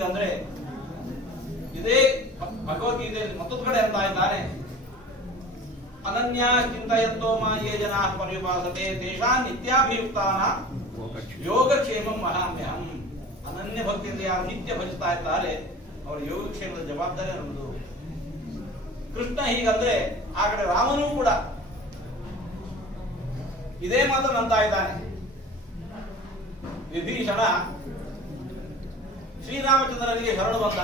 ಹೀಗಂದ್ರೆ ಇದೇ ಭಗವದ್ಗೀತೆಯಲ್ಲಿ ಮತ್ತೊಂದು ಕಡೆ ಅಂತ ಇದ್ದಾನೆ, ಅನನ್ಯ ಚಿಂತಯಂತೋ ಮಾ ಯೇ ಜನಾ ಪರ್ಯುಪಾಸತೆ ತೇಷಾಂ ನಿತ್ಯಾಭಿಯುಕ್ತಾನ ಯೋಗಕ್ಷೇಮಂ ಮಹಾಮ್ಯಹಂ. ಅನನ್ಯ ಭಕ್ತಿಯಿಂದ ಯಾರು ನಿತ್ಯ ಭಜಿಸ್ತಾ ಇದ್ದಾರೆ ಅವರ ಯೋಗಕ್ಷೇಮದ ಜವಾಬ್ದಾರಿ ನಮ್ಮದು. ಕೃಷ್ಣ ಹೀಗಂದ್ರೆ ಆ ಕಡೆ ರಾಮನೂ ಕೂಡ ಇದೇ ಮಾತನ್ನು ಅಂತ ಇದ್ದಾನೆ. ವಿಭೀಷಣ ಶ್ರೀರಾಮಚಂದ್ರನಿಗೆ ಶರಣು ಬಂದ.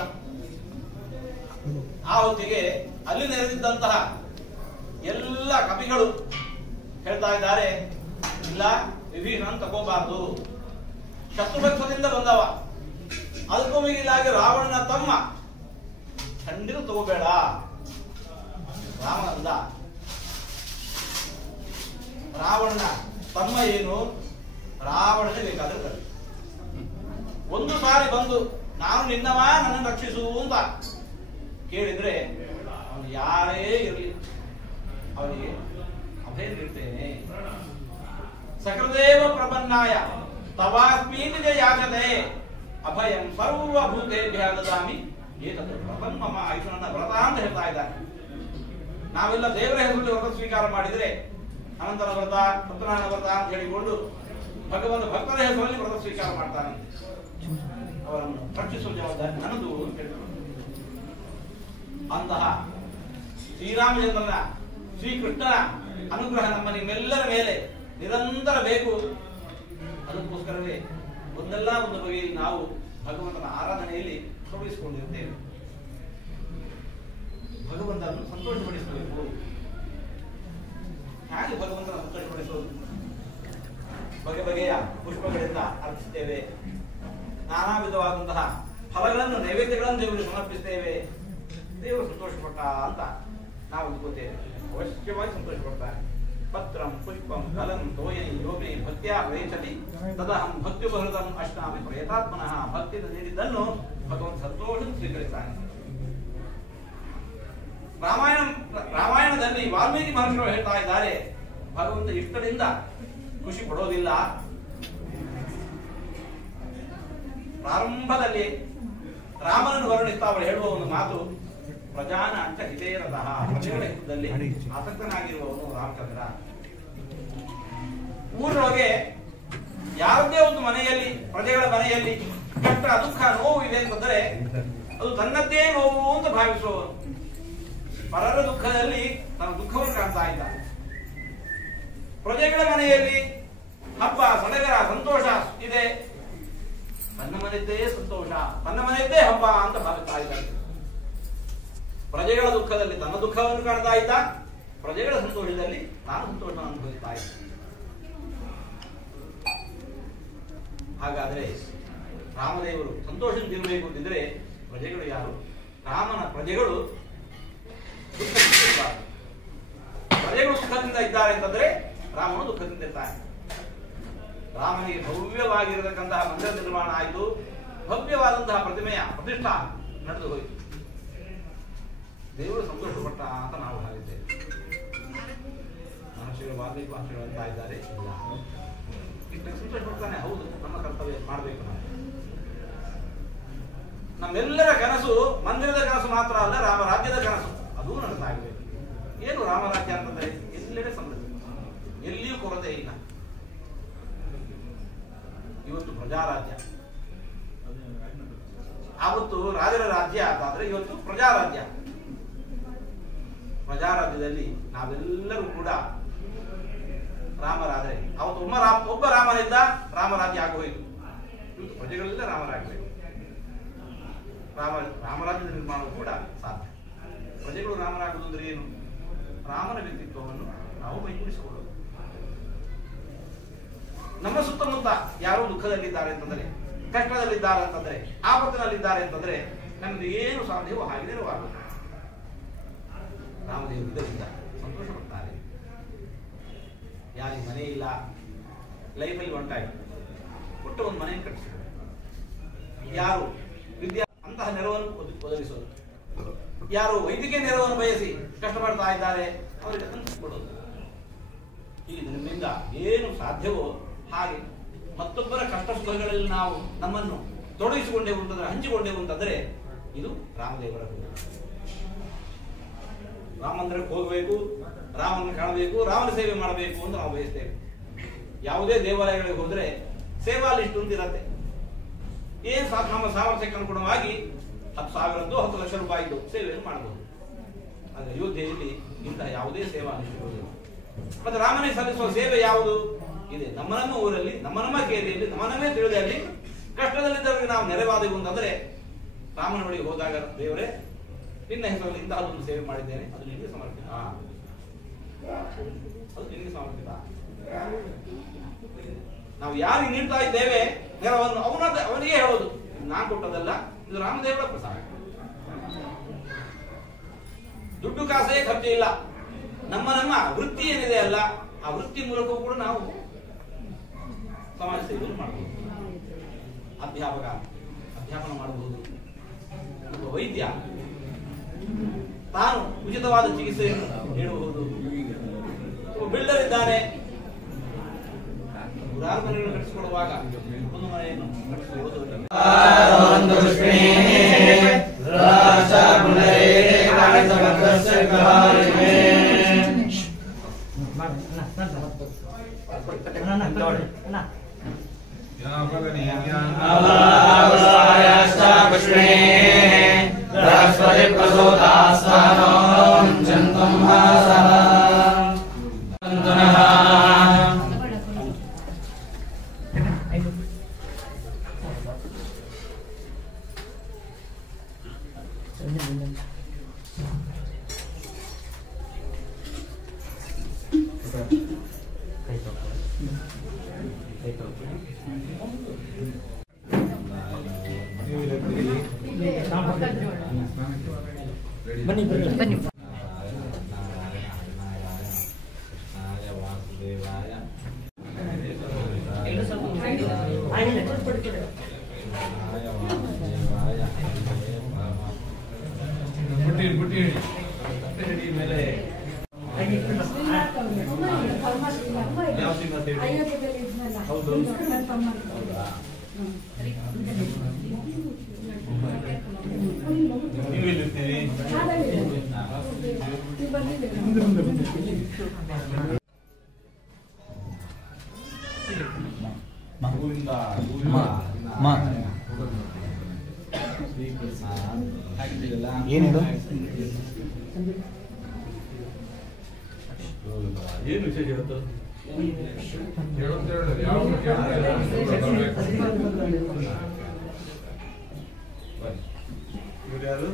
ಆ ಹೊತ್ತಿಗೆ ಅಲ್ಲಿ ನೆರೆದಿದ್ದಂತಹ ಎಲ್ಲ ಕವಿಗಳು ಹೇಳ್ತಾ ಇದ್ದಾರೆ, ಇಲ್ಲ ವಿಭೀಷಣ ತಗೋಬಾರ್ದು, ಶತ್ರುಪಕ್ಷದಿಂದ ಬಂದವ, ಅದಕ್ಕೂ ಮಿಗಿಲಾಗಿ ರಾವಣನ ತಮ್ಮ, ಖಂಡಿತ ತಗೋಬೇಡ. ರಾಮ ಅಂದ, ರಾವಣನ ತಮ್ಮ ಏನು, ರಾವಣನೇ ಬೇಕಾದ್ರೆ ಕಲಿ, ಒಂದು ಸಾರಿ ಬಂದು ನಾನು ನಿನ್ನವ ನನ್ನನ್ನು ರಕ್ಷಿಸು ಅಂತ ಕೇಳಿದ್ರೆ ಅವನು ಯಾರೇ ಇರಲಿ ಅವನಿಗೆ ಅಭಯ ನೀಡ್ತೇನೆ. ಸಕಲದೇವ ಪ್ರಪನ್ನಾಯ ತವಾಸ್ಮೀತಿ ಯಾಚತೆ ಅಭಯಂ ಸರ್ವಭೂತೇಭ್ಯ ದದಾಮಿ ಏತದ್ ವ್ರತಂ ಮಮ. ಆಯುಷ್ ನನ್ನ ವ್ರತ ಅಂತ ಹೇಳ್ತಾ ಇದ್ದಾನೆ. ನಾವೆಲ್ಲ ದೇವರ ಹೆಸರಲ್ಲಿ ವ್ರತ ಸ್ವೀಕಾರ ಮಾಡಿದ್ರೆ ಅನಂತನ ವ್ರತ, ಸತ್ಯನಾರಾಯಣ ವ್ರತ ಅಂತ ಹೇಳಿಕೊಂಡು ಭಗವಂತ ಭಕ್ತರ ಹೆಸರಲ್ಲಿ ವ್ರತ ಸ್ವೀಕಾರ ಮಾಡ್ತಾನೆ. ಅವರನ್ನು ರಕ್ಷಿಸುವ ಜವಾಬ್ದಾರಿ ನನ್ನದು ಅಂತ ಹೇಳ್ತಾರೆ. ಅಂತಹ ಶ್ರೀರಾಮಚಂದ್ರನ ಶ್ರೀಕೃಷ್ಣನ ಅನುಗ್ರಹ ನಮ್ಮ ನಿಮ್ಮೆಲ್ಲರ ಮೇಲೆ ನಿರಂತರ ಬೇಕು. ಅದಕ್ಕೋಸ್ಕರವೇ ಒಂದಲ್ಲ ಒಂದು ಬಗೆಯಲ್ಲಿ ನಾವು ಭಗವಂತನ ಆರಾಧನೆಯಲ್ಲಿ ತೊಡಗಿಸಿಕೊಂಡಿರುತ್ತೇವೆ. ಭಗವಂತನನ್ನು ಸಂತೋಷಪಡಿಸಬೇಕು. ಹೇಗೆ ಭಗವಂತನ ಸಂತೋಷಪಡಿಸೋದು? ಬಗೆ ಬಗೆಯ ಪುಷ್ಪಗಳಿಂದ ಅರ್ಪಿಸ್ತೇವೆ, ನಾನಾ ವಿಧವಾದಂತಹ ಫಲಗಳನ್ನು ನೈವೇದ್ಯಗಳನ್ನು ದೇವರಿಗೆ ಸಮರ್ಪಿಸ್ತೇವೆ. ದೇವರು ಸಂತೋಷಪಟ್ಟ ಅಂತ ನಾವು ಅಂದ್ಕೋತೇವೆ. ಅವಶ್ಯವಾಗಿ ಸಂತೋಷಪಡ್ತಾನೆ. ಪತ್ರಂ ಪುಷ್ಪಂ ಫಲಂ ತೋಯೈ ಯೋಗಿ ಭಕ್ತ್ಯಾ ಪ್ರಯಚ್ಛತಿ ತದಹಂ ಭಕ್ತ್ಯುಪಹೃತಂ ಅಶ್ನಾಮಿ ಪ್ರಯತಾತ್ಮನಃ. ಭಕ್ತಿಯಿಂದ ನೀಡಿದ್ದನ್ನು ಭಗವಂತ ಸಂತೋಷ ಸ್ವೀಕರಿಸ್ತಾನೆ. ರಾಮಾಯಣದಲ್ಲಿ ವಾಲ್ಮೀಕಿ ಮಹರ್ಷಿಗಳು ಹೇಳ್ತಾ ಇದ್ದಾರೆ, ಭಗವಂತ ಇಷ್ಟದಿಂದ ಖುಷಿ ಪಡೋದಿಲ್ಲ. ಪ್ರಾರಂಭದಲ್ಲಿ ರಾಮನನ್ನು ವರ್ಣಿಸ್ತಾ ಅವರು ಹೇಳುವ ಒಂದು ಮಾತು, ಪ್ರಜಾನ ಅಂತ ಹಿತೇರತಃ, ಪ್ರಜೆಗಳ ಹಿತದಲ್ಲಿ ಆಸಕ್ತನಾಗಿರುವವನು ರಾಮಚಂದ್ರ. ಊರೊಳಗೆ ಯಾವುದೇ ಒಂದು ಮನೆಯಲ್ಲಿ, ಪ್ರಜೆಗಳ ಮನೆಯಲ್ಲಿ ಕಷ್ಟ ದುಃಖ ನೋವು ಇದೆ ಅಂತಂದ್ರೆ ಅದು ತನ್ನದ್ದೇ ನೋವು ಅಂತ ಭಾವಿಸುವವನು. ಪರರ ದುಃಖದಲ್ಲಿ ತನ್ನ ದುಃಖವನ್ನು ಕಾಣ್ತಾ ಇದ್ದ. ಪ್ರಜೆಗಳ ಮನೆಯಲ್ಲಿ ಹಬ್ಬ ಸಡಗರ ಸಂತೋಷ ಇದೆ, ತನ್ನ ಮನೆಯದ್ದೇ ಸಂತೋಷ, ತನ್ನ ಮನೆಯದ್ದೇ ಹಬ್ಬ ಅಂತ ಭಾವಿಸ್ತಾ ಇದ್ದ. ಪ್ರಜೆಗಳ ದುಃಖದಲ್ಲಿ ತನ್ನ ದುಃಖವನ್ನು ಕಾಣ್ತಾ ಇದ್ದ, ಪ್ರಜೆಗಳ ಸಂತೋಷದಲ್ಲಿ ನಾನು ಸಂತೋಷವನ್ನು ಅನುಭವಿಸ್ತಾ ಇದ್ದ. ಹಾಗಾದ್ರೆ ರಾಮದೇವರು ಸಂತೋಷದಿಂದಿರಬೇಕು ಅಂತಿದ್ರೆ ಪ್ರಜೆಗಳು ಯಾರು? ರಾಮನ ಪ್ರಜೆಗಳು ದುಃಖದಿಂದಿರಬಾರದು. ಪ್ರಜೆಗಳು ಸುಖದಿಂದ ಇದ್ದಾರೆ ಅಂತಂದ್ರೆ ರಾಮನು ದುಃಖದಿಂದ ಇರ್ತಾನೆ. ರಾಮನಿಗೆ ಭವ್ಯವಾಗಿರತಕ್ಕಂತಹ ಮಂದಿರ ನಿರ್ಮಾಣ ಆಯಿತು, ಭವ್ಯವಾದಂತಹ ಪ್ರತಿಮೆಯ ಪ್ರತಿಷ್ಠಾ ನಡೆದು ಹೋಯಿತು. ದೇವರು ಸಂತೋಷಪಟ್ಟ ಅಂತ ನಾವು ಭಾವಿದ್ದೇವೆ. ಮಹರ್ಷಿಗಳು ವಾಲ್ಮೀಕಿ ಮಹರ್ಷಿಗಳು ಅಂತ ಇದ್ದಾರೆ, ಇಷ್ಟು ಸಂತೋಷಪಡ್ತಾನೆ. ಹೌದು, ನಮ್ಮ ಕರ್ತವ್ಯ ಮಾಡಬೇಕು. ನಾವು ನಮ್ಮೆಲ್ಲರ ಕನಸು ಮಂದಿರದ ಕನಸು ಮಾತ್ರ ಅಲ್ಲ, ರಾಮರಾಜ್ಯದ ಕನಸು ಅದೂ ನನಸಾಗಬೇಕು. ಏನು ರಾಮರಾಜ್ಯ ಅಂತಂದ್ರೆ ಎಲ್ಲೆಡೆ ಸಮೃದ್ಧಿ, ಎಲ್ಲಿಯೂ ಕೊರತೆ ಇಲ್ಲ. ಇವತ್ತು ಪ್ರಜಾರಾಜ್ಯ, ಆವತ್ತು ರಾಜರ ರಾಜ್ಯ ಅಂತಾದ್ರೆ ಇವತ್ತು ಪ್ರಜಾರಾಜ್ಯ. ಪ್ರಜಾರಾಜ್ಯದಲ್ಲಿ ನಾವೆಲ್ಲರೂ ಕೂಡ ರಾಮರಾದ್ರೆ ಅವತ್ತು ಒಬ್ಬ ರಾಮನಿಂದ ರಾಮರಾಜ್ಯ ಆಗೋಯ್ತು. ಇವತ್ತು ಪ್ರಜೆಗಳೆಲ್ಲ ರಾಮರಾಗಬೇಕು. ರಾಮರಾಜ್ಯದ ನಿರ್ಮಾಣವು ಕೂಡ ಸಾಧ್ಯ. ಪ್ರಜೆಗಳು ರಾಮರಾಗುವುದು ಅಂದ್ರೆ ಏನು? ರಾಮನ ವ್ಯಕ್ತಿತ್ವವನ್ನು ನಾವು ಮೈಗೂಡಿಸಿಕೊಳ್ಳೋದು. ನಮ್ಮ ಸುತ್ತಮುತ್ತ ಯಾರು ದುಃಖದಲ್ಲಿದ್ದಾರೆ ಅಂತಂದ್ರೆ, ಕಷ್ಟದಲ್ಲಿದ್ದಾರೆ ಅಂತಂದ್ರೆ, ಆಪತ್ತಿನಲ್ಲಿದ್ದಾರೆ ಅಂತಂದ್ರೆ ನಮ್ದು ಏನು ಸಾಧ್ಯವೋ ಹಾಗೆ ನೆರವಾಗುತ್ತೆ. ರಾಮದೇವರು ಇದರಿಂದ ಸಂತೋಷ ಪಡ್ತಾರೆ. ಯಾರಿಗೆ ಮನೆ ಇಲ್ಲ, ಲೈಫಲ್ಲಿ ಹೊಂಟಾಯ್ತು, ಪುಟ್ಟ ಒಂದು ಮನೆಯನ್ನು ಕಟ್ಟಿಸಿದ್ರು. ಯಾರು ವಿದ್ಯಾ ಅಂತಹ ನೆರವನ್ನು ಒದಗಿಸೋದು, ಯಾರು ವೈದ್ಯಕೀಯ ನೆರವನ್ನು ಬಯಸಿ ಕಷ್ಟಪಡ್ತಾ ಇದ್ದಾರೆ ಅವರಿಗೆ ಕೊಡೋದು. ಈಗ ನಿಮ್ಮಿಂದ ಏನು ಸಾಧ್ಯವೋ ಹಾಗೆ ಮತ್ತೊಬ್ಬರ ಕಷ್ಟ ಸುಖಗಳಲ್ಲಿ ನಾವು ನಮ್ಮನ್ನು ತೊಡಗಿಸಿಕೊಂಡೆವು ಅಂತಂದ್ರೆ, ಹಂಚಿಕೊಂಡೆವು ಅಂತಂದ್ರೆ ಇದು ರಾಮದೇವರ ಗುಣ. ರಾಮ ಮಂದಿರಕ್ಕೆ ಹೋಗಬೇಕು, ರಾಮನ ಕಾಣಬೇಕು, ರಾಮನ ಸೇವೆ ಮಾಡಬೇಕು ಅಂತ ನಾವು ಬಯಸ್ತೇವೆ. ಯಾವುದೇ ದೇವಾಲಯಗಳಿಗೆ ಹೋದ್ರೆ ಸೇವಾ ಲಿಸ್ಟ್ ಅಂತ ಇರತ್ತೆ. ಏನ್ ನಮ್ಮ ಸಾಮರ್ಥ್ಯಕ್ಕೆ ಅನುಗುಣವಾಗಿ 10,000 10 ಲಕ್ಷ ರೂಪಾಯಿದು ಸೇವೆಯನ್ನು ಮಾಡಬಹುದು. ಆದ್ರೆ ಅಯೋಧ್ಯೆಯಲ್ಲಿ ಇಂತಹ ಯಾವುದೇ ಸೇವಾ ಲಿಸ್ಟ್ ಇರುವುದಿಲ್ಲ. ಮತ್ತೆ ರಾಮನಿಗೆ ಸಲ್ಲಿಸುವ ಸೇವೆ ಯಾವುದು ಇದೆ? ನಮ್ಮ ಊರಲ್ಲಿ, ನಮ್ಮ ಕೇರಿಯಲ್ಲಿ, ನಮ್ಮನ್ನೇ ತಿಳಿದಲ್ಲಿ ಕಷ್ಟದಲ್ಲಿದ್ದವರಿಗೆ ನಾವು ನೆರವಾದೆವು ಅಂತಂದ್ರೆ ರಾಮನ ಬಳಿಗೆ ಹೋದಾಗ, ದೇವರೇ ನಿನ್ನ ಹೆಸರಲ್ಲಿ ಇಂತಹದೊಂದು ಸೇವೆ ಮಾಡಿದ್ದೇನೆ, ಅದು ನಿನಗೆ ಸಮರ್ಪಿತ, ಅದು ನಿನಗೆ ಸಮರ್ಪಿತ. ನಾವು ಯಾರಿಗೆ ನೀಡ್ತಾ ಇದ್ದೇವೆ ನೆರವನ್ನು ಅವನಿಗೆ ಹೇಳೋದು, ನಾನು ಕೊಟ್ಟದಲ್ಲ, ಇದು ರಾಮದೇವರ ಪ್ರಸಾದ. ದುಡ್ಡು ಕಾಸೇ ಖರ್ಚು ಇಲ್ಲ. ನಮ್ಮ ವೃತ್ತಿ ಏನಿದೆ ಅಲ್ಲ, ಆ ವೃತ್ತಿ ಮೂಲಕವೂ ಕೂಡ ನಾವು ಸಮಾಜ ಸೇವೆಯನ್ನು ಮಾಡಬಹುದು. ಅಧ್ಯಾಪನ ಮಾಡಬಹುದು. ಒಬ್ಬ ವೈದ್ಯ ತಾನು ಉಚಿತವಾದ ಚಿಕಿತ್ಸೆಯನ್ನು ನೀಡಬಹುದು. ಒಬ್ಬ ಬಿಲ್ಡರ್ ಇದ್ದಾನೆ, ನೂರಾರು ಮನೆಗಳನ್ನು ಕಟ್ಟಿಸಿಕೊಡುವಾಗ ಒಂದು ಮನೆಯನ್ನು ಕಟ್ಟಿಸಿರುವುದು ಬನ್ನಿ. ಏನಿದು? ಏನು ವಿಶೇಷ ಇವತ್ತು? ಇವ್ರು ಯಾರು?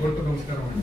ಕೊಟ್ಟು ನಮಸ್ಕಾರ ಮಾಡಿ.